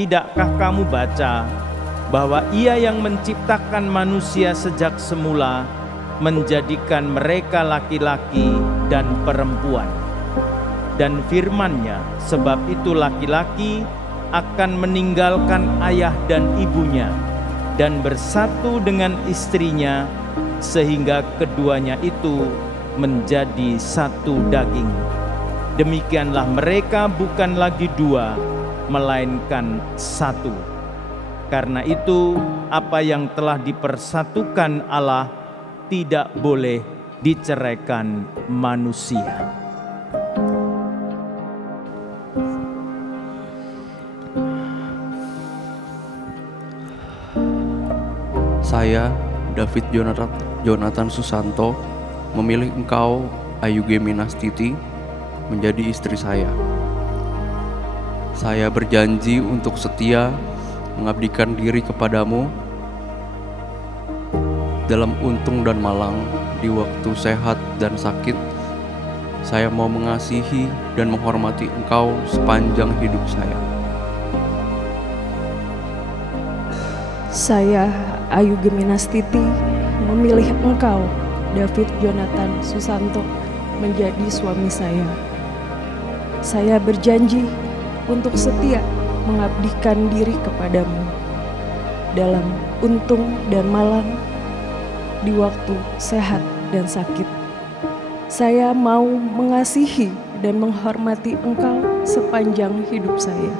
tidakkah kamu baca bahwa Ia yang menciptakan manusia sejak semula menjadikan mereka laki-laki dan perempuan. Dan firman-Nya, sebab itu laki-laki akan meninggalkan ayah dan ibunya dan bersatu dengan istrinya, sehingga keduanya itu menjadi satu daging. Demikianlah mereka bukan lagi dua, melainkan satu. Karena itu, apa yang telah dipersatukan Allah tidak boleh diceraikan manusia. Saya, David Jonathan Susanto, memilih engkau, Ayu Geminastiti, menjadi istri saya. Saya berjanji untuk setia mengabdikan diri kepadamu dalam untung dan malang, di waktu sehat dan sakit. Saya mau mengasihi dan menghormati engkau sepanjang hidup saya. Saya, Ayu Geminastiti, memilih engkau, David Jonathan Susanto, menjadi suami saya. Saya berjanji untuk setia mengabdikan diri kepadamu dalam untung dan malang, di waktu sehat dan sakit. Saya mau mengasihi dan menghormati engkau sepanjang hidup saya.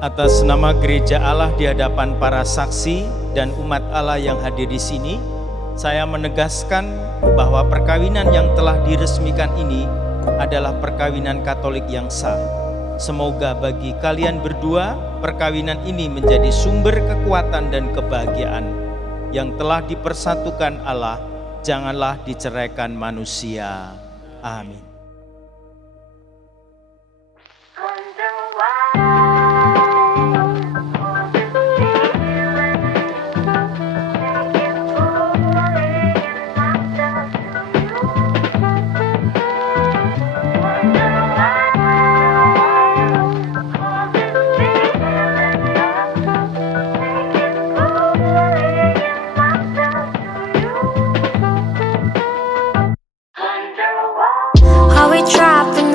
Atas nama Gereja Allah di hadapan para saksi dan umat Allah yang hadir di sini, saya menegaskan bahwa perkawinan yang telah diresmikan ini adalah perkawinan Katolik yang sah. Semoga bagi kalian berdua, perkawinan ini menjadi sumber kekuatan dan kebahagiaan yang telah dipersatukan Allah, janganlah diceraikan manusia. Amin.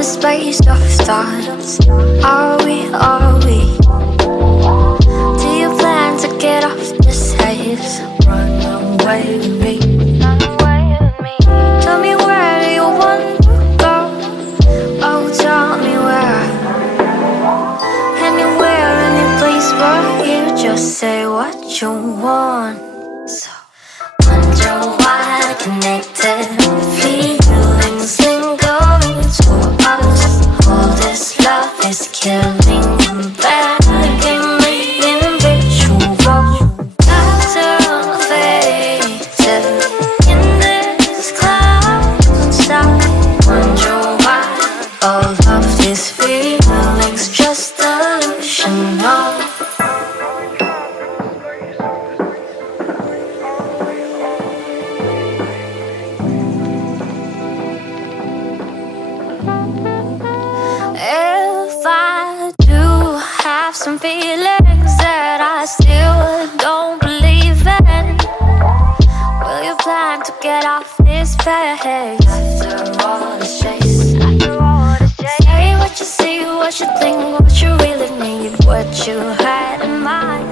Space of thoughts. Are we? Do you plan to get off this haze? Run away with me. Tell me, where do you want to go? Oh, tell me where. Anywhere, any place but here. Just say what you want. So wonder why connected feelings linger to us. All this love is killing them back, making me invisible. After faded in this cloud, stop. Wonder why all of these feelings just delusional. what you think, what you really need, what you had in mind.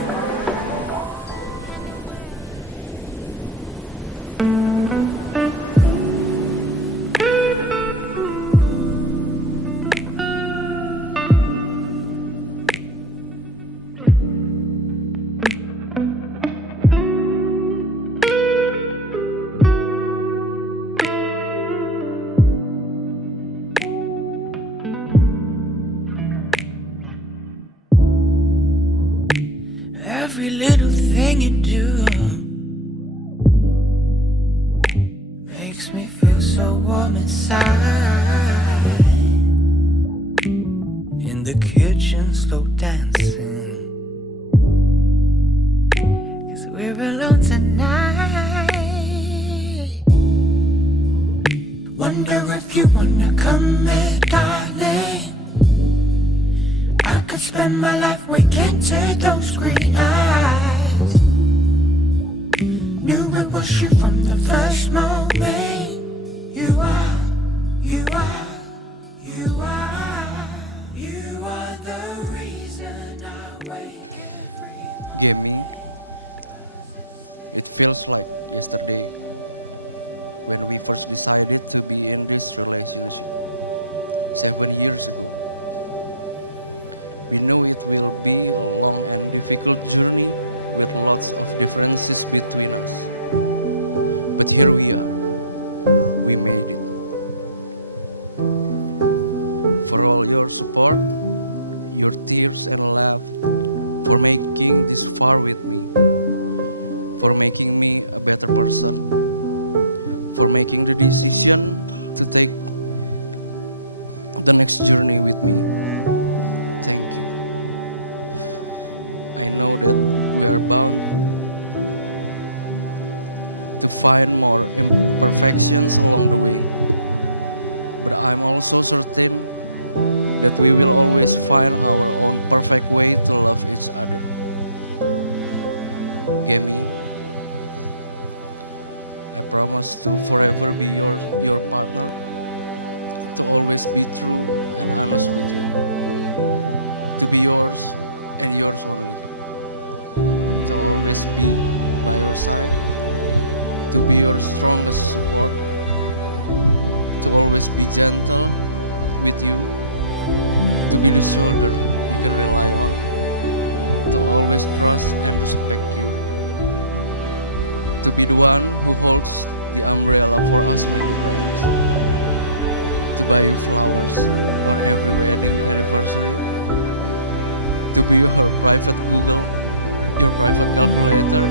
Every little thing you do makes me feel so warm inside. In the kitchen, slow dancing, 'cause we're alone tonight. Wonder if you wanna come back, darling. I could spend my life waking to those green eyes. Knew it was you from the first moment. You are, you are, you are, you are the reason I wake every morning. Gemi, it feels like yesterday when we first decided to be in this relationship 7 years ago. We know it will be a long and difficult journey with lots of differences between us. But here we are. We made it. For all your support, your tears and love, for making this far with me, for making me a better person, for making the decision to take the next journey with me. Thank you. I know that we are bound to find more imperfections along the way, but I'm also certain that we will always find our own perfect way to love each other. Gemi, I promise to forever be your partner, to always be true and honest with you, to be yours and yours only, to always be by your side, to be your strongest support, to always be gentle with you, to be the shoulder you can rely on, to always trust and respect you, to be the one who holds the umbrella for us when it rains, to buy you flowers on every wedding anniversary, to be your private Google, your private calculator,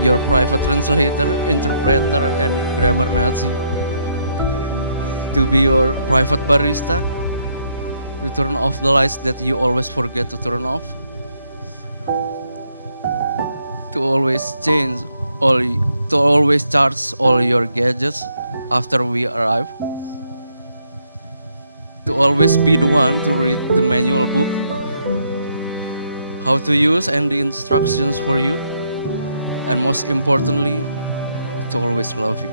your private translator, interpreter, and grammar Nazi, to be your private barista, to turn off the lights that you always forget to turn off, to always charge all your gadgets after we arrive, to always be the one to read the manual book, how to use and the instructions for you, and most importantly, to always love you.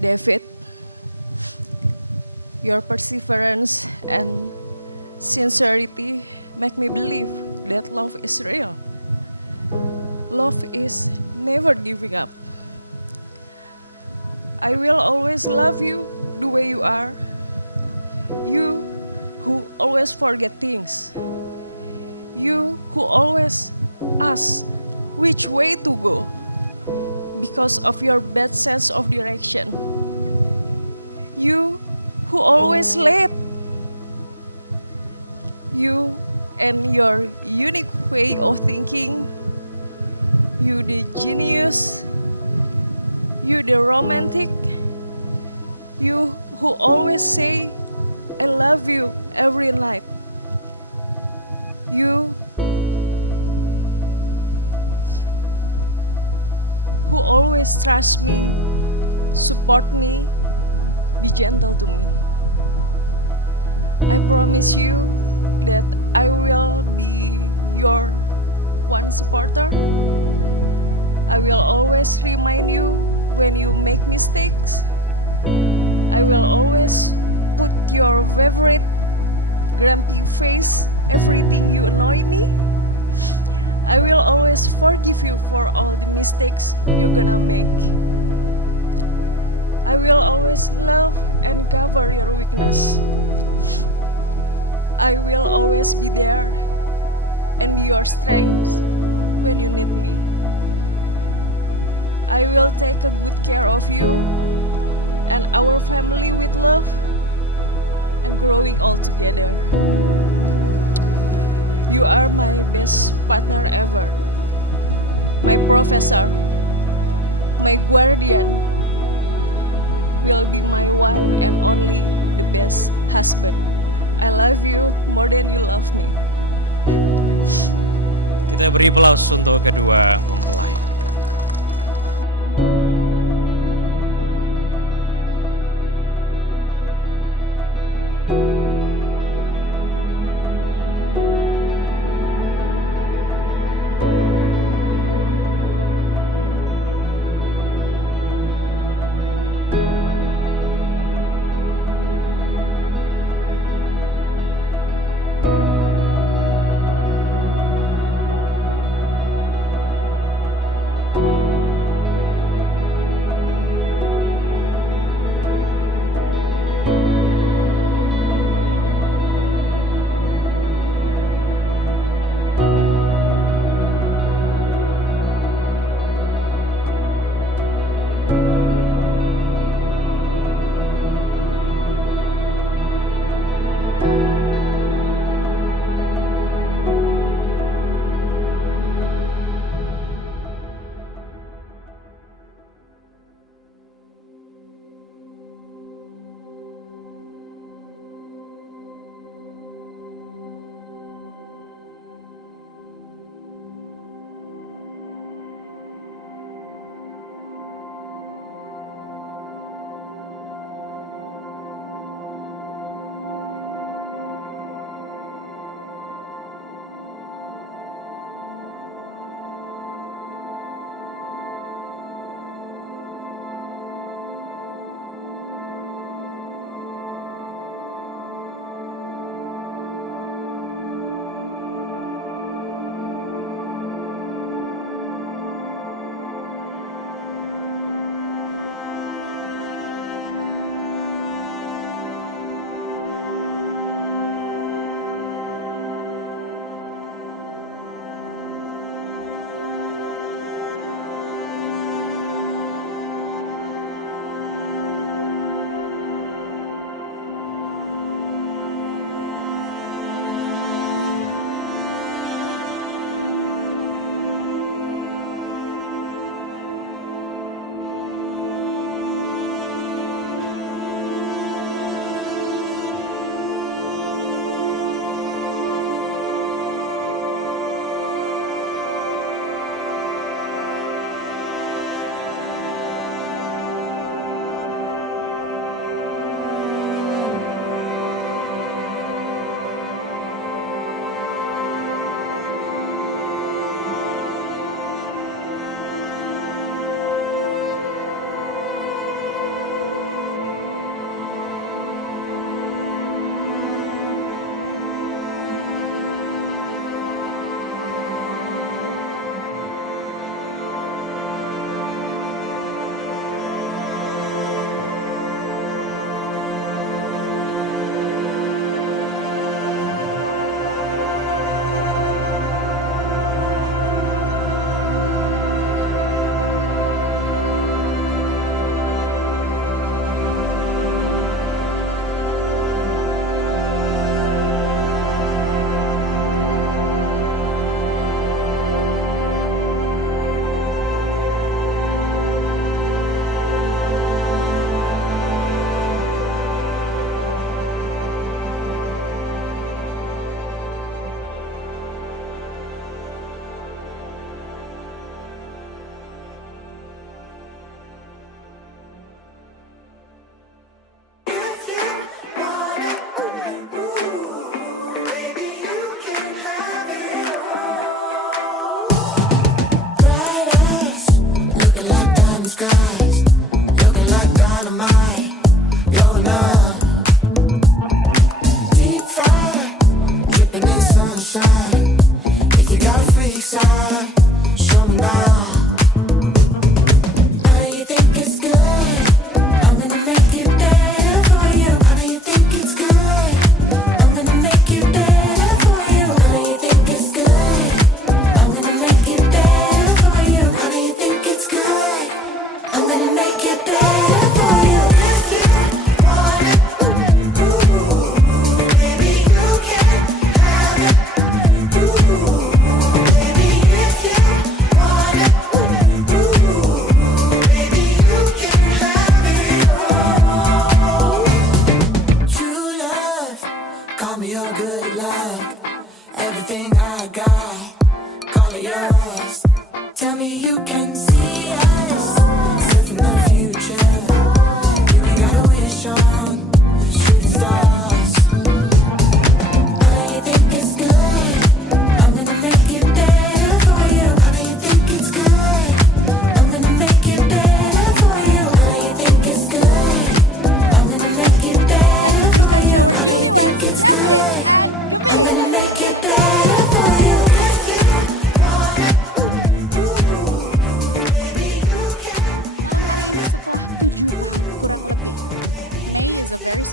David, your perseverance and sincerity make me believe that love is real. Love is never giving up. I will always love you the way you are. You who always forget things. You who always ask which way to go because of your bad sense of direction. You who always late. You and your unique way of thinking. You the genius. You the romantic. You who always say, I love you every night. You who always trust me support me, be gentle to me. I promise you that I will be your one supporter. I will always remind you when you make mistakes. I will always put your favorite grumpy face everything you annoy me. I will always forgive you for all the mistakes you're gonna make. I will always love and cover your weakness. I will always be there and be your strength when you need me. I will take a good care of you and our family with love and growing all together. You are my best partner ever, my professor, my guardian, will be my one and only the best husband. I love you more than you love me. Kita beri aplaus untuk kedua mempelai.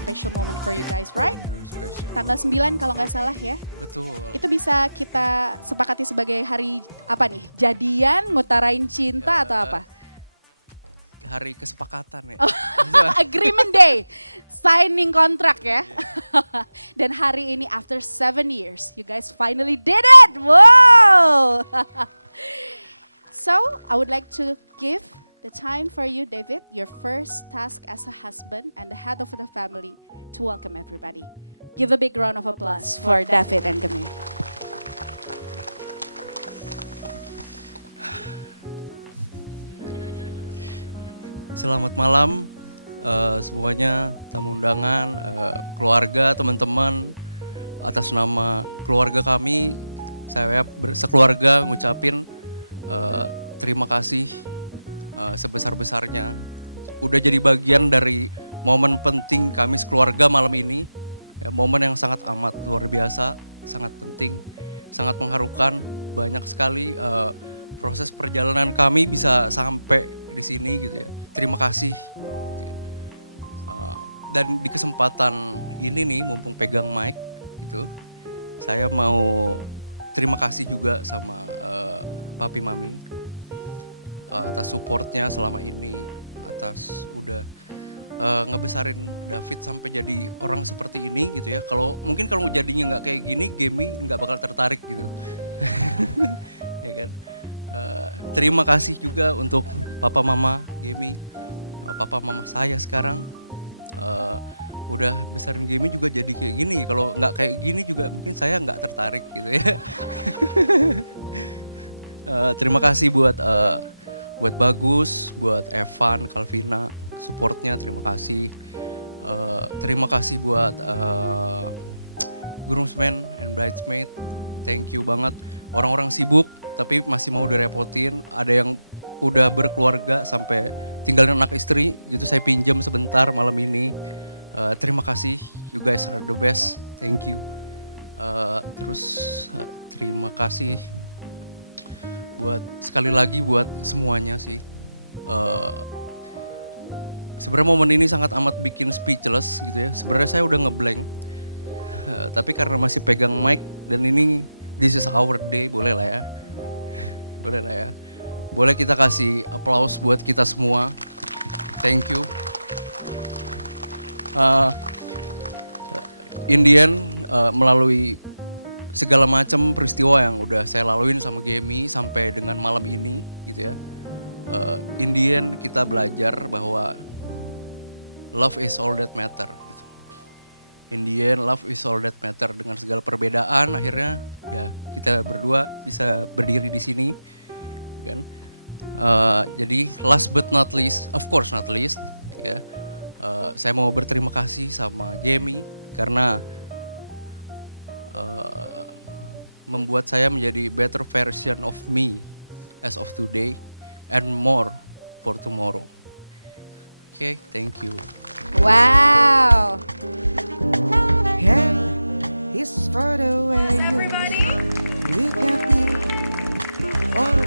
special moment for you guys, right? Very special. Tanggal 9 kalau nggak salah ya. Betul. Itu bisa kita sepakati sebagai hari apa nih? Jadian, ngutarain cinta atau apa? Hari kesepakatan ya. Agreement day, signing kontrak ya. Dan hari ini after 7 years, you guys finally did it. Wow. So I would like to give the time for you, David, your first task as a husband and the head of the family, to welcome everybody. Give a big round of applause for David and Gemi. Selamat malam semuanya, tamu undangan, keluarga, teman-teman. Atas nama keluarga kami, saya sekeluarga ngucapin terima kasih sebesar-besarnya. Udah jadi bagian dari momen penting kami sekeluarga malam ini. Ya, momen yang sangat amat luar biasa, sangat penting, sangat mengharukan. Banyak sekali proses perjalanan kami bisa sampai di sini gitu ya. Terima kasih. Dan di kesempatan ini nih, mumpung pegang mic gitu, saya mau terima kasih juga sama papi mami atas supportnya selama ini, atas udah ngebesarin David sampai jadi orang seperti ini gitu ya. Mungkin kalau jadinya nggak kayak gini, Gemi nggak bakal tertarik gitu. Ya kan. Terima kasih juga untuk papa mama Gemi, papa mama saya sekarang. Udah besarin Gemi juga jadi kayak gini. Kalau nggak kayak gini juga mungkin saya nggak tertarik gitu ya. Terima kasih buat Bagus, buat Evan, Calvina, supportnya terima kasih. Terima kasih buat groomsmen and bridesmaid, thank you banget. Orang-orang sibuk tapi masih mau direpotin. Ada yang udah berkeluarga sampai tinggalin anak istri gitu, saya pinjam sebentar malam ini. Terima kasih, you guys are the best, thank you. Terus terima kasih buat sekali lagi buat semuanya sih. Sebenarnya momen ini sangat amat bikin speechless gitu ya. Sebenarnya saya udah ngeblank, tapi karena masih pegang mic dan ini this is our day, boleh lah ya, boleh lah ya. Boleh kita kasih aplaus buat kita semua. Thank you. In the end, melalui segala macam peristiwa yang udah saya laluin sama Gemi sampai dengan malam ini gitu ya. In the end kita belajar bahwa love is all that matter gitu. In the end love is all that matter, dengan segala perbedaan akhirnya ya kita berdua bisa berdiri di sini kan. Jadi last but not least, of course not least ya. Saya mau berterima kasih sama Gemi karena membuat saya menjadi better version of me as of today and more for tomorrow. Okay, thank you. Wow. Heaven is far away. Everybody, look at me. Oh,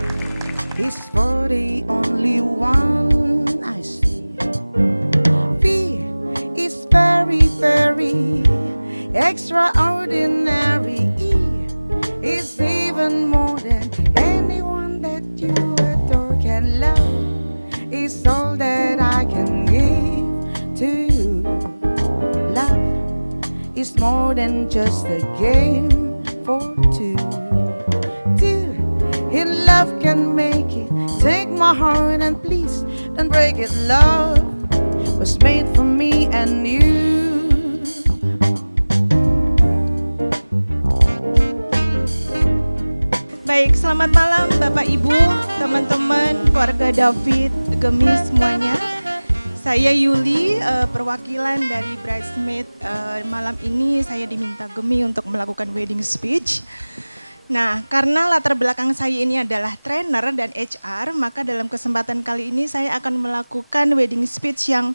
he's for the only one I see. Fear is very, very extraordinary. It's even more than anyone that you adore can love. It's all that I can give to you. Love is more than just a game for two. Two in love can make it. Take my heart and please don't break it. Love was made for me and you. Baik, selamat malam Bapak Ibu, teman-teman, keluarga David, Gemi semuanya. Saya Yuli, perwakilan dari bridesmaid. Malam ini saya diminta Gemi untuk melakukan wedding speech. Nah, karena latar belakang saya ini adalah trainer dan HR, maka dalam kesempatan kali ini saya akan melakukan wedding speech yang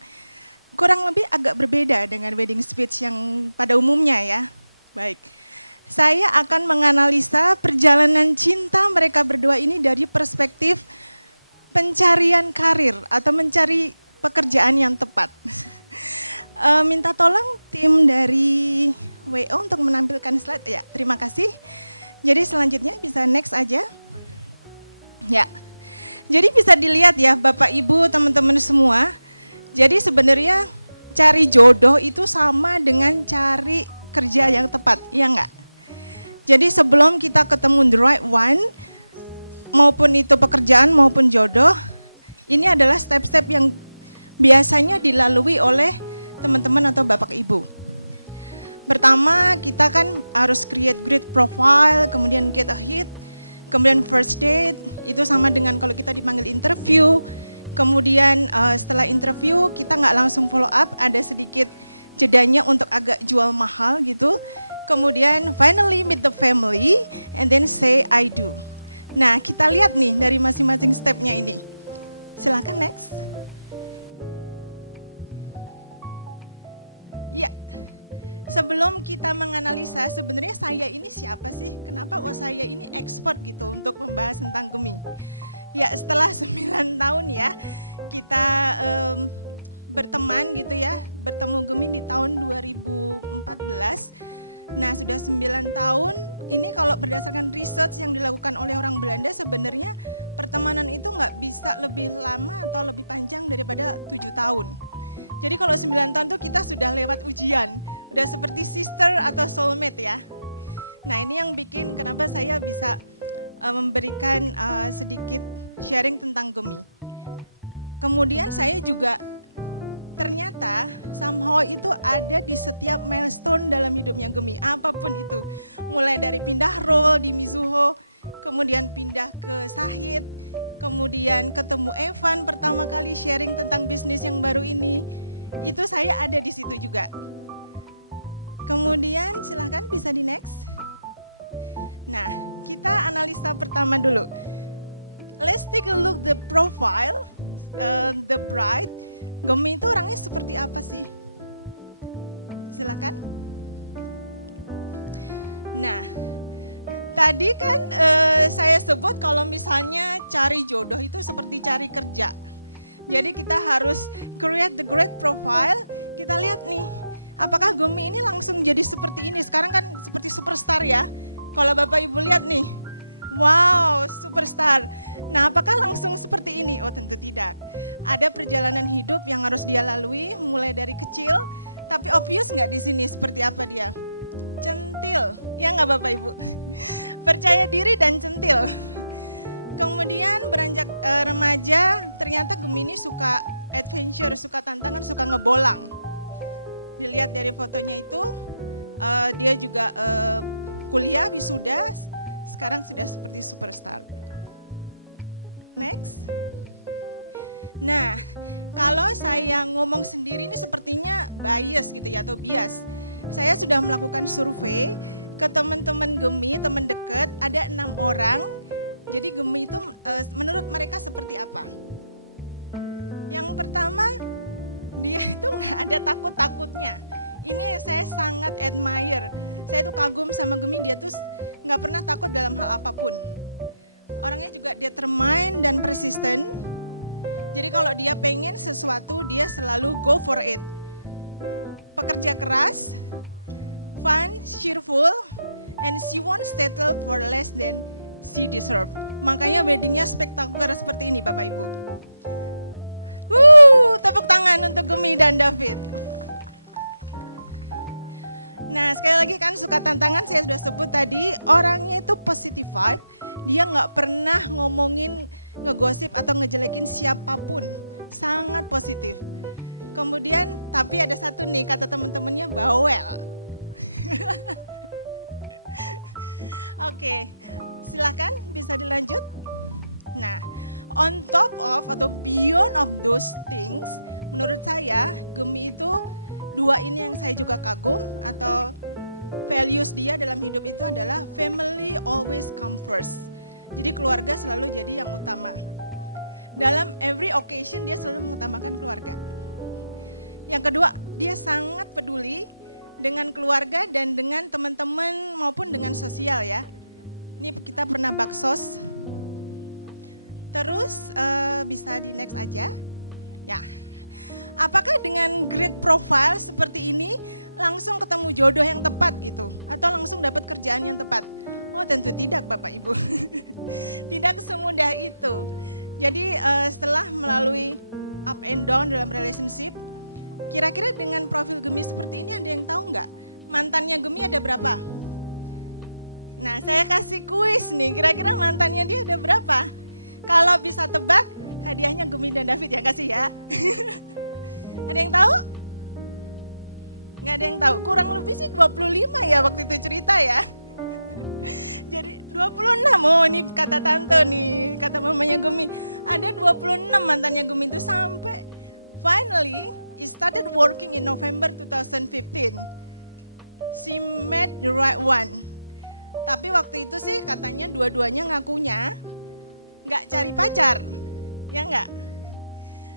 kurang lebih agak berbeda dengan wedding speech yang pada umumnya ya. Baik. Saya akan menganalisa perjalanan cinta mereka berdua ini dari perspektif pencarian karir atau mencari pekerjaan yang tepat. Minta tolong tim dari WO untuk menampilkan slide. Ya, terima kasih. Jadi selanjutnya bisa next aja. Ya, jadi bisa dilihat ya Bapak Ibu teman-teman semua. Jadi sebenarnya cari jodoh itu sama dengan cari kerja yang tepat, ya enggak? Jadi sebelum kita ketemu the right one, maupun itu pekerjaan maupun jodoh, ini adalah step-step yang biasanya dilalui oleh teman-teman atau Bapak Ibu. Pertama, kita kan harus create great profile, kemudian get a hit, kemudian first date, itu sama dengan kalau kita dipanggil interview. Kemudian setelah interview kita nggak langsung follow up, ada sedikit jedanya untuk agak jual mahal gitu. Kemudian finally meet the family and then say I do. Nah kita lihat nih dari masing-masing stepnya ini. Silakan next. Ya, sebelum kita menganalisa sebenarnya saya ini siapa sih? Kenapa saya ini expert gitu untuk membahas tentang Gemi? Ya setelah 9 tahun ya kita berteman gitu ya, bertemu Gemi di tahun 2014. Nah sudah 9 tahun, ini kalau berdasarkan research yang dilakukan oleh orang Belanda sebenarnya pertemanan itu nggak bisa lebih lama atau lebih panjang daripada 7 tahun. Jadi kalau 9 tahun tuh kita sudah lewat ujian, udah seperti sister atau soulmate ya. Nah ini yang bikin kenapa saya bisa memberikan sedikit sharing tentang Gemi. Kemudian saya juga ternyata somehow itu ada di setiap milestone dalam hidupnya Gemi, apapun itu. Mulai dari pindah role di Mizuho, kemudian pindah ke Sahid, kemudian ketemu Evan pertama kali sharing tentang bisnis yang baru ini, itu saya ada di situ juga. Kemudian silahkan bisa di next. Nah, kita analisa pertama dulu. Let's take a look the profile, the bride. Gemi itu orangnya seperti apa sih? Silakan. Nah, tadi kan saya sebut kalau misalnya cari jodoh itu seperti cari kerja. Jadi kita harus create the great profile. Kita lihat nih, apakah Gemi ini langsung jadi seperti ini? Sekarang kan seperti superstar ya. Kalau Bapak Ibu lihat nih, wow, superstar. Nah, apakah langsung seperti ini? Oh, tentu tidak. Ada perjalanan hidup yang harus dia lalui, mulai dari kecil. Tapi obvious nggak di sini seperti apa dia? Centil, ya nggak Bapak Ibu? Percaya diri dan centil. Kemudian beranjak remaja, ternyata Gemi ini suka adventure, suka tantangan, suka ngebolang. Dilihat dari fotonya itu, dia juga kuliah, wisuda, sekarang sudah seperti superstar. Next. Nah, kalau saya ngomong sendiri ini sepertinya bias gitu ya, atau bias. Saya sudah melakukan survei ke teman-teman Gemi, teman dekat, ada 6 orang. Jadi Gemi itu menurut mereka seperti apa? Yang pertama, dia itu nggak ada takut-takutnya. Ini saya sangat admire. Saya tuh kagum sama Gemi, dia tuh nggak pernah takut dalam hal apapun. Orangnya juga determined dan persisten. Jadi kalau dia pengen sesuatu, dia selalu go for it. Pekerja keras, fun, cheerful, and she won't settle for less than she deserve. Makanya weddingnya spektakuler seperti ini Bapak Ibu. Tepuk tangan untuk Gemi dan David. Nah sekali lagi kan suka tantangan, saya sudah sebut tadi, orangnya itu positive vibe. Dia nggak pernah ngomongin, ngegosip atau ngejelekin siapapun. Sangat positif. Kemudian, tapi ada satu nih kata teman-temannya, bawel. Oke, silakan bisa dilanjut. Nah, on top of atau beyond of those things, menurut saya Gemi itu dua ini yang saya juga kagum atau values dia dalam hidup itu adalah family always come first. Jadi keluarga selalu jadi yang utama. Dalam every occasion dia selalu mengutamakan keluarga. Yang kedua, dia sangat peduli dengan keluarga dan dengan teman-teman maupun dengan sosial ya. Ini kita pernah baksos. Terus bisa di next aja. Ya. Apakah dengan great profile seperti ini langsung ketemu jodoh yang tepat gitu? Atau langsung dapat kerjaan yang tepat? Oh tentu tidak Bapak Ibu. Tidak semudah itu. Jadi setelah melalui up and down dalam relationship, kira-kira dengan profil Gemi seperti ini ada yang tahu nggak? Mantannya Gemi ada berapa? Nah saya kasih kuis nih, kira-kira mantannya dia ada berapa? Kalau bisa tebak, hadiahnya Gemi dan David yang kasih ya. Ada yang tahu? Nggak ada yang tahu, kurang lebih sih 25 ya waktu itu cerita ya. Jadi 26, oh ini kata tante nih, kata mamanya Gemi. Ada 26 mantannya Gemi itu sampai finally he started working in November 2015. She met the right one. Tapi waktu itu sih katanya dua-duanya ngakunya nggak cari pacar, ya nggak?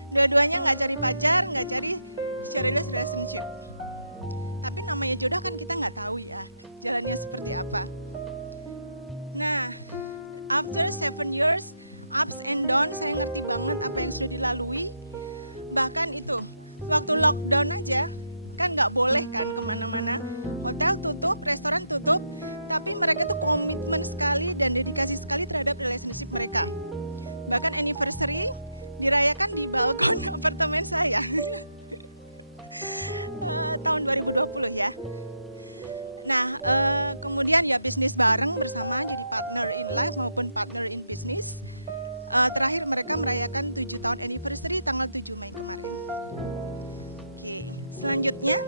Dua-duanya nggak cari pacar, nggak cari serious relationship. Tapi namanya jodoh kan kita nggak tahu ya, jalannya seperti apa. Nah, after 7 years, ups and downs, saya ngerti banget apa yang sudah dilalui. Bahkan itu, waktu lockdown aja, kan nggak boleh kan kemana-mana. Hotel tutup, restoran tutup, tapi mereka tuh komitmen sekali dan dedikasi sekali terhadap relationship mereka. Bahkan anniversary dirayakan di balkon apartemen saya. Tahun 2020 ya. Nah, kemudian ya bisnis bareng bersama jadi partner in life maupun partner in business. Terakhir mereka merayakan 7 tahun anniversary tanggal 7 Mei kemarin. Oke, selanjutnya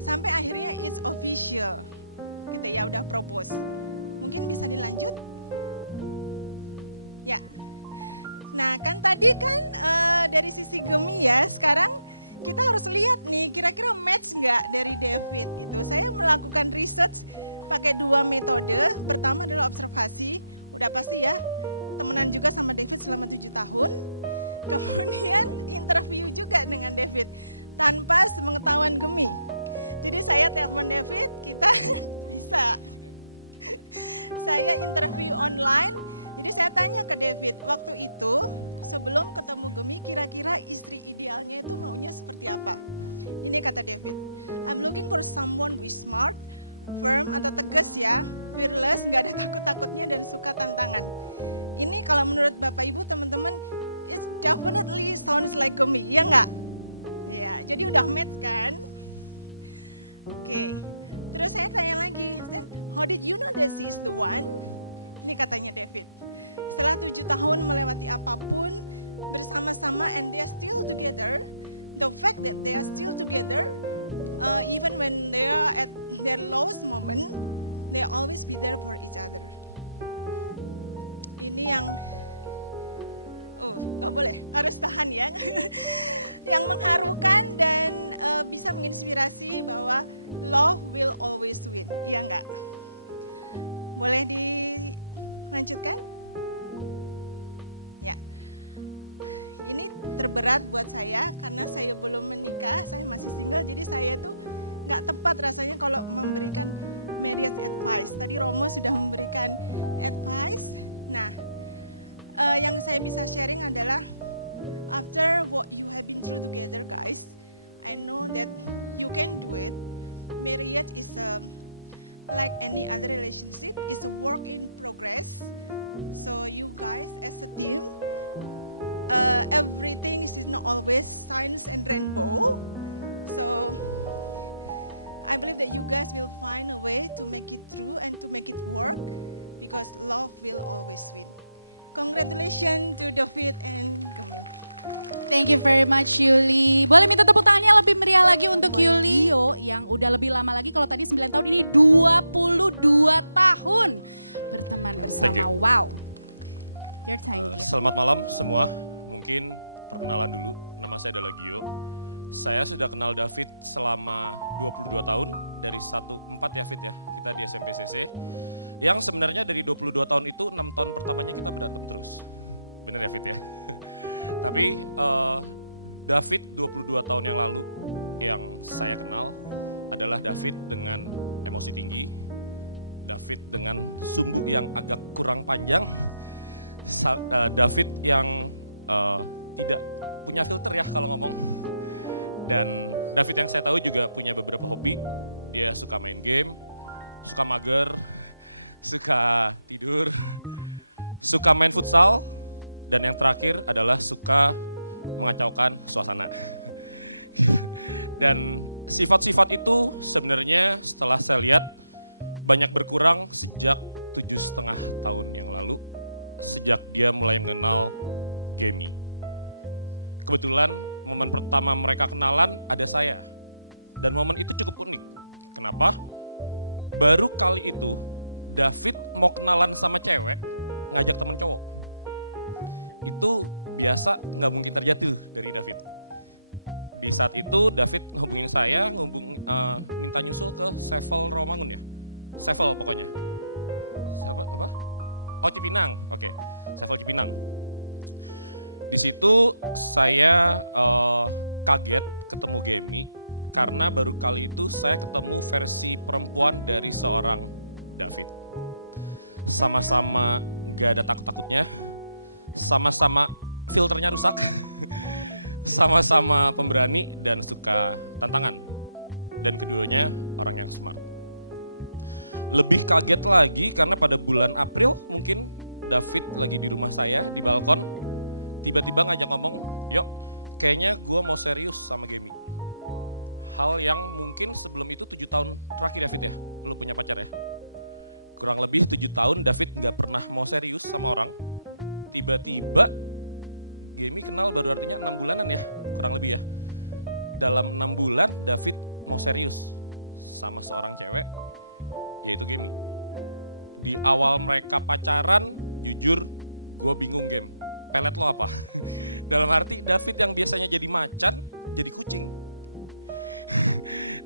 sampai akhirnya it's official. Gitu ya, udah propose. Mungkin bisa dilanjut? Ya. Nah, kan tadi kan dari sisi Gemi ya, sekarang kita harus lihat nih kira-kira match nggak dari David gitu. Saya melakukan research pakai 2 metode. Pertama adalah observasi, udah pasti ya temenan juga sama David selama 7 tahun. Kemudian interview juga dengan David tanpa sepengetahuan Gemi. Jadi saya telepon David, kita bisa. Saya interview online, jadi saya tanya ke David, waktu itu sebelum ketemu Gemi kira-kira istri idealnya itu maunya seperti apa? Ini kata David, I'm looking for someone who is smart, firm atau tegas ya, fearless, nggak ada takut-takutnya dan suka tantangan. Ini kalau menurut Bapak Ibu teman-teman, it definitely sounds like Gemi, ya nggak? Ya, jadi udah match kan? Oke, terus saya tanya lagi, how did you know that she is the one? Ini katanya David. Setelah 7 tahun melewati apapun bersama-sama and they are still together, the fact that they are still together, even when they are at their lowest moment, they always be there for each other. Ini yang, nggak boleh, harus tahan ya. Yang mengharukan dan bisa menginspirasi bahwa love will always win, iya nggak? Boleh dilanjutkan? Ya, ini terberat buat saya karena saya belum menikah, saya masih single, jadi saya tuh nggak tepat rasanya kalau memberikan marriage advice. Tadi Romo sudah memberikan advice. Nah, yang saya bisa sharing adalah after what you have been through together, guys, I know that you can do it. Marriage is like any other relationship, it's a work in progress. So you guys as a team, everything is not always sunshine and rainbow. So I believe that you guys will find a way to make it through and to make it work because love will always win. Congratulations to David and Gemi. Thank you very much Yuli. Boleh minta tepuk tangannya lebih meriah lagi untuk Yuli yang udah lebih lama lagi. Kalau tadi 9 tahun, ini 22 tahun berteman bersama. Wow. Your time. Selamat malam semua. Mungkin perkenalan dulu. Nama saya adalah Gio. Saya sudah kenal David selama 22 tahun dari 14 ya Fit ya. Kita di SMP CC. Yang sebenarnya dari 22 tahun itu 6 tahun pertamanya kita berantem terus. Bener ya Fit ya? Tapi David 22 tahun yang lalu yang saya kenal adalah David dengan emosi tinggi, David dengan sumbu yang agak kurang panjang, David yang tidak punya filter ya kalau ngomong. Dan David yang saya tahu juga punya beberapa hobi. Dia suka main game, suka mager, suka tidur, suka main futsal, dan yang terakhir adalah suka mengacaukan suasana. Dan sifat-sifat itu sebenarnya setelah saya lihat banyak berkurang sejak 7,5 tahun yang lalu, sejak dia mulai mengenal Gemi. Kebetulan momen pertama mereka kenalan ada saya, dan momen itu cukup unik. Kenapa? Baru kali itu David mau kenalan sama cewek, ngajak temen cowok. Itu biasa nggak mungkin terjadi tuh dari David. Di saat itu David ngehubungin saya, minta nyusul ke Sevel Rawamangun ya? Sevel pokoknya. Siapa? Apa? Oh Cipinang, oke. Sevel Cipinang. Di situ saya kaget ketemu Gemi karena baru kali itu saya ketemu versi perempuan dari seorang David. Sama-sama nggak ada takut-takutnya, sama-sama filternya rusak, sama-sama pemberani dan suka tantangan. Dan keduanya orang yang smart. Lebih kaget lagi karena pada bulan April mungkin David lagi di rumah saya di balkon, tiba-tiba ngajak ngomong, yuk kayaknya gue mau serius sama Gemi. Hal yang mungkin sebelum itu 7 tahun terakhir David ya, lu punya pacar ya. Kurang lebih 7 tahun David gak pernah mau serius sama orang. Tiba-tiba Gemi kenal baru artinya 6 bulanan ya, kurang lebih ya. Dalam 6 bulan David mau serius sama seorang cewek, yaitu Gemi. Di awal mereka pacaran, jujur gue bingung Gem, pelet lo apa? Dalam arti David yang biasanya jadi macan, jadi kucing.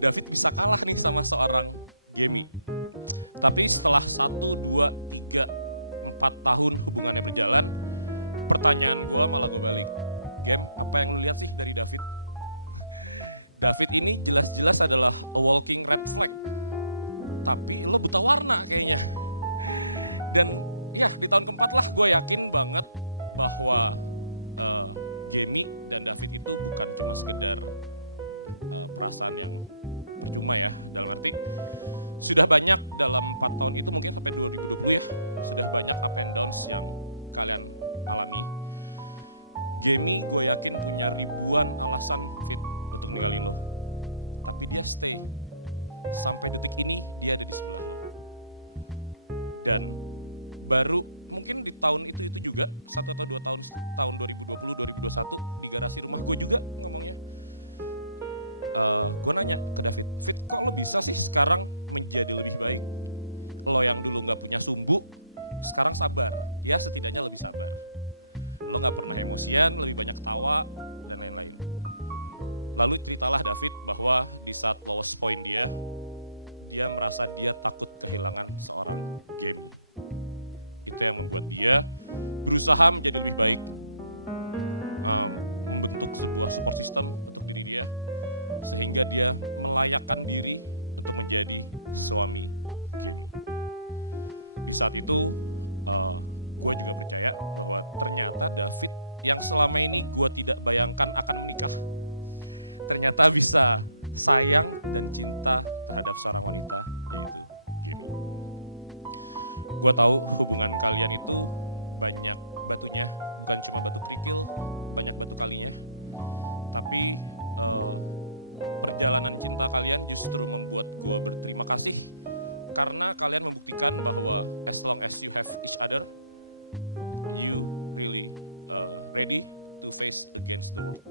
David bisa kalah nih sama seorang Gemi. Tapi setelah 1, 2, 3, 4 tahun hubungannya berjalan, pertanyaan gue malah gue balik. Gem, apa yang lu lihat sih dari David? David ini jelas-jelas adalah a walking red flag. Tapi lo buta warna kayaknya. Dan ya di tahun keempat lah gue yakin banget bahwa Gemi dan David itu bukan cuma sekedar perasaan yang percuma ya. Dalam arti sudah banyak dalam 4 tahun itu mungkin sampai 2020 ya. Sudah banyak up and downs yang kalian alami. Gemi gue yakin punya ribuan alasan Fit untuk ninggalin lo. Tapi dia stay. Sampai detik ini dia ada di sebelah lo. Dan baru mungkin di tahun itu juga, 1 atau 2 tahun 2020, 2021 di garasi rumah gue juga ngomongnya. Gue nanya ke David, Fit kok lo bisa sih sekarang menjadi lebih baik? Lo yang dulu gak punya sumbu, sekarang sabar. Ya setidaknya lebih sabar. Lo gak pernah emosian, lebih banyak ketawa, dan lain-lain. Lalu ceritalah David bahwa di saat lowest point dia merasa dia takut kehilangan seorang Gemi. Itu yang membuat dia berusaha menjadi lebih baik, membentuk sebuah support system untuk diri dia, sehingga dia melayakkan diri untuk menjadi suami Gemi. Di saat itu, gue juga percaya bahwa ternyata David yang selama ini gue tidak bayangkan akan menikah, ternyata bisa sayang dan cinta terhadap seorang wanita, yaitu Gemi. Gue tahu hubungan kalian itu banyak batunya, bukan cuma batu kerikil, banyak batu kalinya. Tapi perjalanan cinta kalian justru membuat gue berterima kasih karena kalian membuktikan bahwa as long as you have each other, you really ready to face against the world.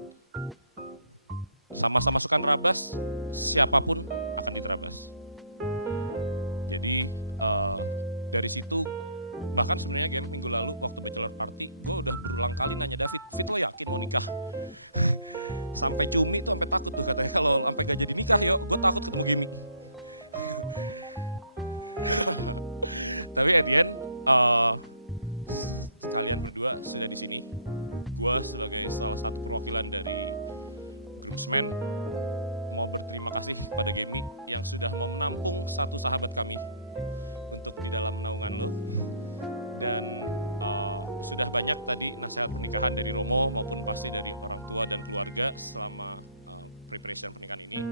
Sama-sama suka nerabas, siapapun akan diterabas. Jadi dari situ, bahkan sebenarnya game minggu lalu waktu bachelor party, gue udah berulang kali nanya David, Fit lo yakin mau nikah? Sampai Cumi tuh sampai takut tuh katanya kalau sampai gak jadi nikah yuk, gue takut ketemu Gemi. Tapi at the end, kalian berdua sudah di sini. Gue sebagai salah satu perwakilan dari groomsmen mau berterima kasih pada Gemi yang sudah mau menampung satu sahabat kami untuk di dalam naungan lo. Dan sudah banyak tadi nasihat pernikahan dari Romo maupun pasti dari orang tua dan keluarga selama preparation pernikahan ini.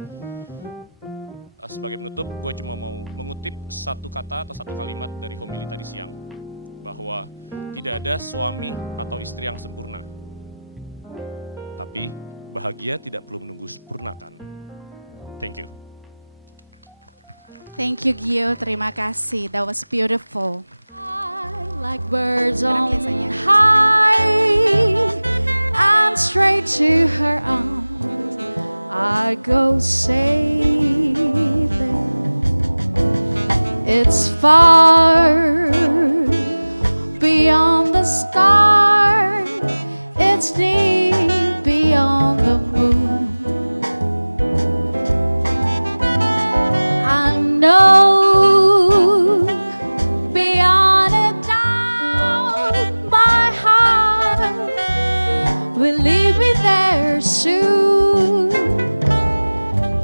Sebagai penutup, gue cuma mau mengutip satu kata atau satu kalimat dari homili tadi siang. Bahwa tidak ada suami atau istri yang sempurna. Tapi bahagia tidak perlu menunggu sempurna kan. Thank you. Thank you Gio, terima kasih. That was beautiful. Like birds Sekarang on biasanya. high and straight to her arms I go sailing. It's far beyond the stars, it's deep beyond the moon. I know beyond a doubt my heart will lead me there soon.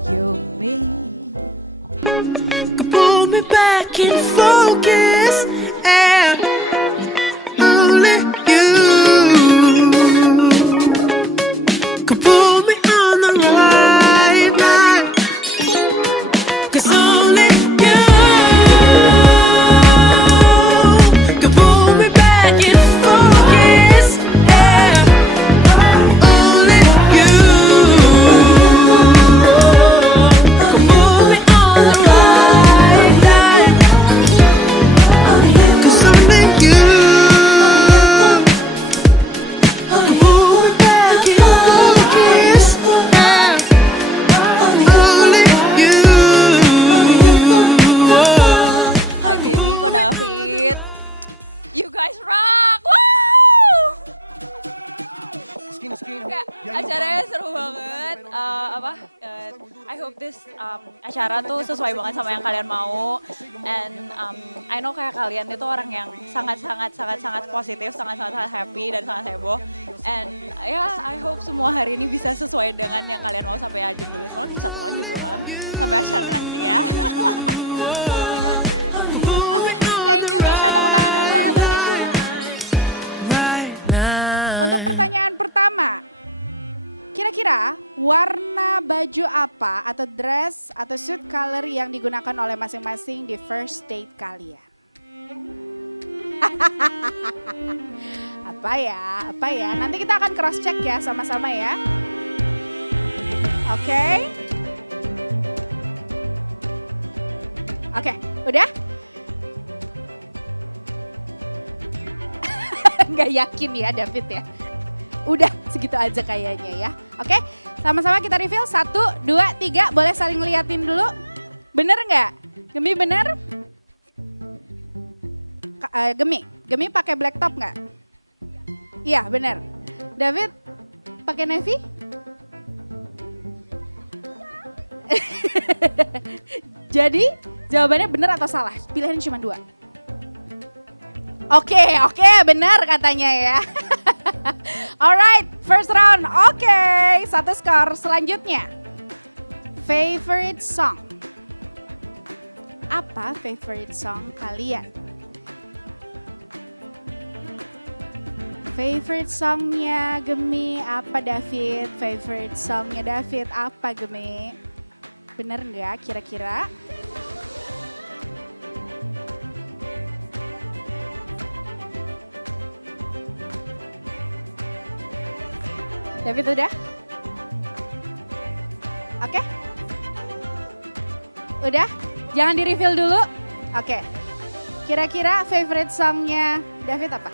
You mean Could pull me back in focus and only you could pull me on the right line. 'Cause only you could pull me back in focus and only you could pull me on the right line. Only you, 'cause only you could pull me back in focus and only you. Kak Gemi, Ko David, you guys rock! Woo! Kayak acaranya seru banget. I hope this acara tuh sesuai banget sama yang kalian mau. And I know kayak kalian itu orang yang sangat positif, sangat happy dan sangat heboh. And I hope semua hari ini bisa sesuai dengan yang kalian mau sampai jam 12 malam, jam 1 malam, jam 2 malam sampai acara nanti ya. Thank you Misha, tepuk tangan dulu dong untuk Misha. Right now. Untuk pertanyaan pertama, kira-kira warna baju apa atau dress atau suit color yang digunakan oleh masing-masing di first date kalian? Apa ya? Nanti kita akan cross check ya sama-sama ya. Oke. Oke, udah? Nggak yakin ya David ya. Udah segitu aja kayaknya ya. Oke, sama-sama kita reveal. 1, 2, 3. Boleh saling ngeliatin dulu. Bener nggak? Gemi bener? Gemi pakai black top nggak? Iya bener. David pakai navy? Jadi jawabannya bener atau salah? Pilihan cuma 2. Oke, benar katanya ya. Alright, first round. Oke, 1 skor. Selanjutnya, favorite song. Apa favorite song kalian? Favorite songnya Gemi apa David? Favorite songnya David apa Gemi? Bener nggak kira-kira? David udah? Oke? Udah? Jangan di-reveal dulu? Oke. Kira-kira favorite songnya David apa?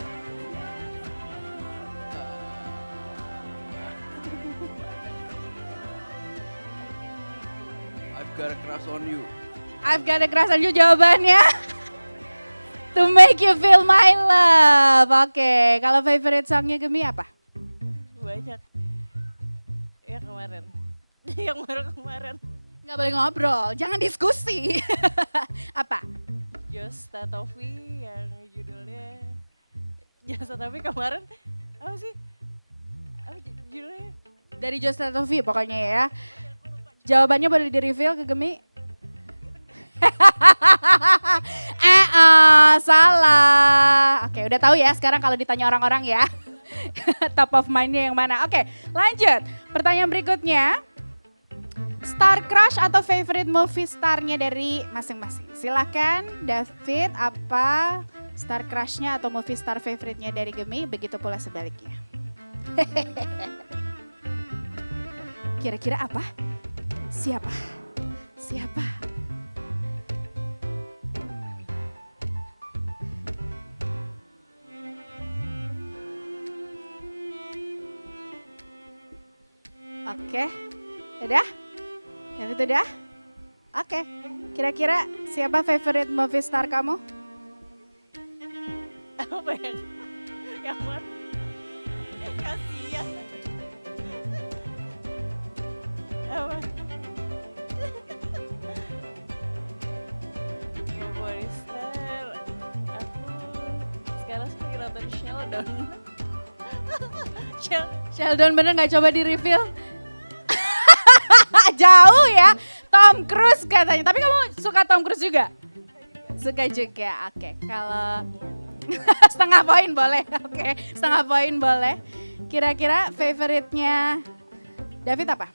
I've got a crush on you. I've got a crush on you jawabannya. To make you feel my love. Oke, kalau favorite songnya Gemi apa? Banyak. Ya kemarin. Yang baru kemarin. Nggak boleh ngobrol, jangan diskusi. Apa? Josta Tofi yang judulnya Josta Tofi kemarin apa sih? Apa judulnya? Dari Josta Tofi pokoknya ya. Jawabannya boleh di-reveal ke Gemi? Salah. Oke, udah Udah tahu ya sekarang kalau ditanya orang-orang ya. Top of mind-nya yang mana? Oke, lanjut. Pertanyaan berikutnya. Star crush atau favorite movie star-nya dari masing-masing? Silahkan David, apa star crush-nya atau movie star favorite-nya dari Gemi? Begitu pula sebaliknya. Kira-kira apa? Siapa? Siapa? Oke, udah? David udah? Oke, kira-kira siapa favorite movie star kamu? Apa yang mana? Kasihan. Apa? Favorit star, aku sekarang lagi nonton Sheldon. Sheldon bener nggak coba di reveal? Jauh ya, Tom Cruise katanya. Tapi kamu suka Tom Cruise juga? Suka juga, oke. Kalau setengah poin boleh, oke. Setengah poin boleh. Kira-kira favoritnya David apa?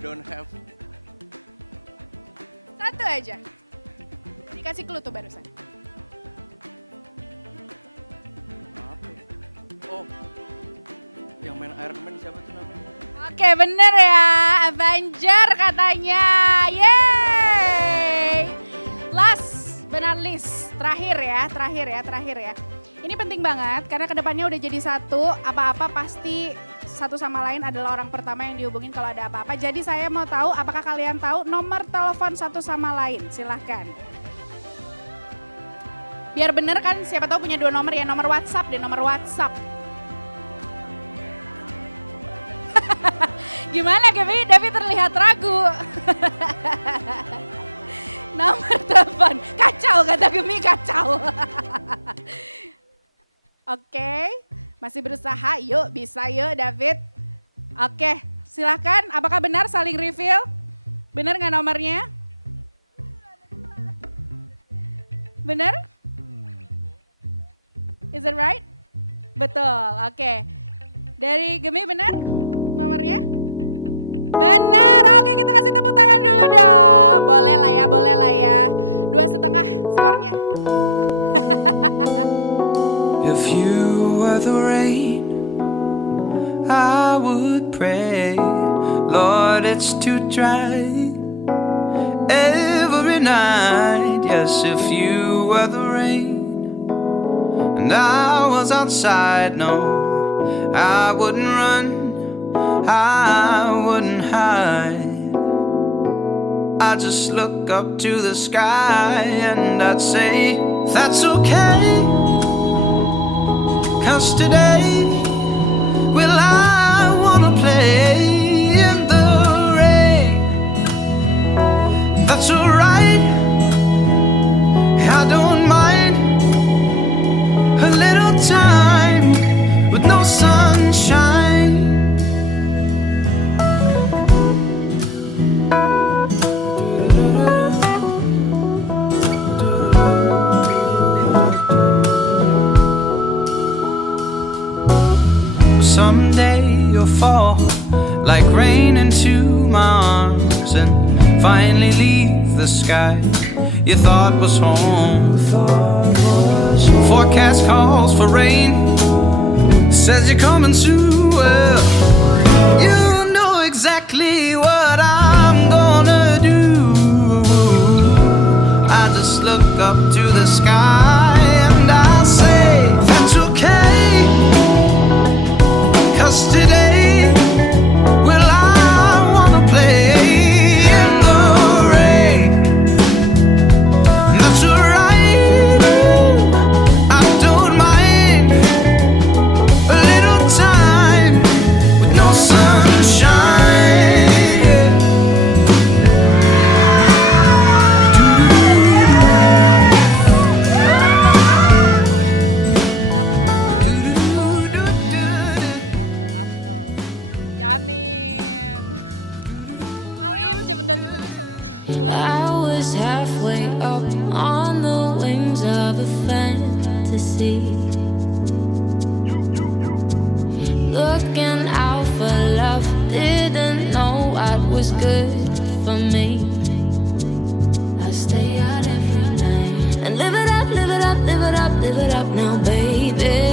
Don't have. Satu aja. Dikasih clue tuh barusan. Apa ya? Oh, yang main Iron Man siapa tuh namanya? Oke bener ya, Avenger katanya. Yeay. Last but not least, terakhir ya. Ini penting banget karena kedepannya udah jadi satu, apa-apa pasti satu sama lain adalah orang pertama yang dihubungin kalau ada apa-apa. Jadi saya mau tahu apakah kalian tahu nomor telepon satu sama lain, silahkan. Biar bener kan siapa tahu punya 2 nomor ya, nomor WhatsApp deh, nomor WhatsApp. Gimana Gaby? David terlihat ragu. Nomor telepon, kacau kata Gemi, kacau. Oke, masih berusaha, yuk bisa yuk David. Oke, silakan. Apakah benar saling reveal? Benar nggak nomornya? Benar? Is it right? Betul, oke. Dari Gemi benar nomornya? Benar, oke kita kasih tepuk tangan dulu dong. Boleh lah ya. 2,5 skornya. If you were the rain, I would pray, Lord, it's too dry every night. Yes, if you were the rain and I was outside, no, I wouldn't run, I wouldn't hide. I'd just look up to the sky and I'd say, that's okay. 'Cause today, well, I wanna play in the rain. That's alright, I don't mind a little time with no sunshine. Someday you'll fall like rain into my arms and finally leave the sky you thought was home. Forecast calls for rain, says you're coming soon. Well, you know exactly what I'm gonna do. I just look up to the sky and I say, that's okay. 'Cause today, well, I wanna play in the rain. That's alright, I don't mind a little time with no sunshine. see. Looking out for love, didn't know what was good for me. I stay out every night and live it up, live it up, live it up, live it up now, baby.